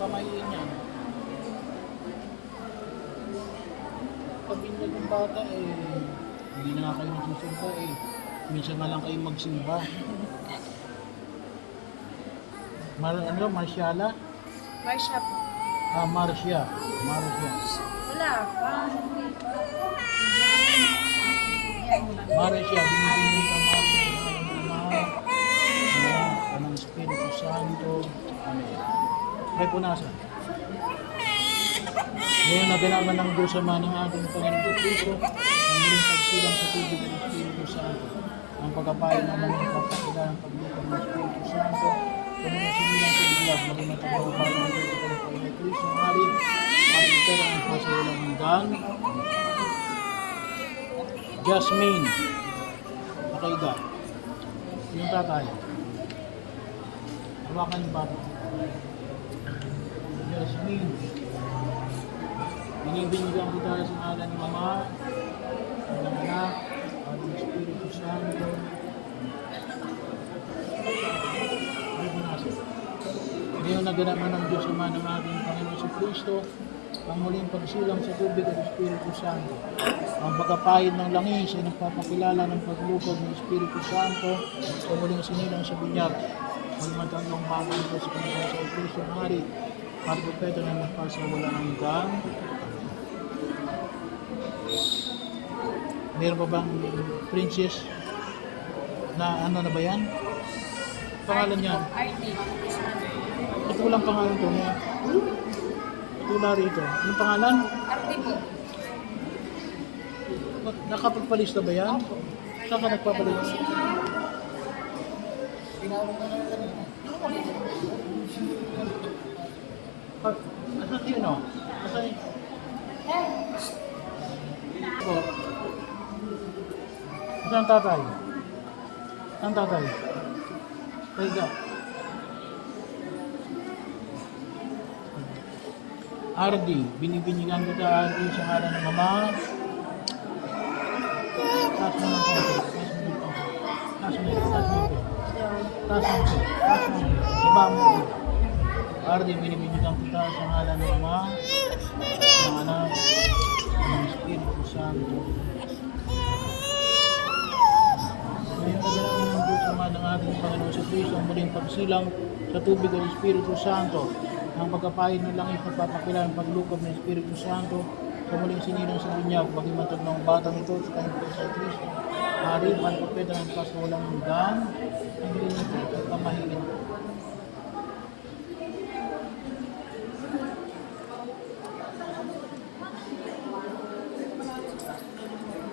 Pamahiin yan. Pagbinyag ng bata hindi na nga kayo nagsusimba minsan na lang kayo magsimba. Marsyala? Marsha po. Marsya. Wala pa. Hindi pa. Marsya, binibigyan ka Marsya ng Ama, ng Espiritu Santo. Amen. May punasan. Ngayon naganaman ng Diyos Ama ng ating Panginoon Kristo, ang muling pagsilang sa tubig ng Espiritu Santo, ang pagkapain ng mga kapakila ng paglutang ng Espiritu Santo, kung mga sinilang sa bilag, maging matagpapain ng Diyos sa Panginoon Kristo, ang hari, ang itero ang pasawalang hanggan. Jasmine, nakaiga. Yung tatay. Hawakan yung bata. Jasmine. Binibinigyan kita sa ngalan ng Ama, ng Anak, at ng Espiritu Santo. Ngayon naganaman ng Diyos Ama ng ating Panginoon sa Kristo, ang muling pagsilang sa tubig at Espiritu Santo. Ang pagkapahid ng langis ay nagpapakilala ng paglubog ng Espiritu Santo sa muling sinilang sa binyag. Magmantang ng bagay ito sa kanila sa Kristo ng Hari, at propeta na magpasawalang hanggan. Meron pa bang princess na ano na ba yan? Pangalan niyan? RD. Ito walang pangalan to niya. Tula rito. Anong pangalan? RD po. Nakapagpalista ba yan? Saan ka nagpapalista? Asan yun o? Asan yun? Asan ang tatay? Ang tatay? Kaya RD, binibinyagan kita RD sa ngalan ng Ama. Taas mo ng konti. Taas mo ng konti. Iba mo. RD, binibinyagan kita sa ngalan ng Ama, ng Anak, ng Espiritu Santo. Ngayon nagalaman ng Diyos Ama ng ating Panginoon sa Kristo ang muling pagsilang sa tubig ng Espiritu Santo. Ang pagkapahid ng langis na papakilala ng paglukob ng Espiritu Santo sa muling sinilang sa binyag, maging matag ng batang ito sa kanyang sa Kristo. Hari, man propeta ng pasawalang hanggan, ang rin ito, pagkamahiin.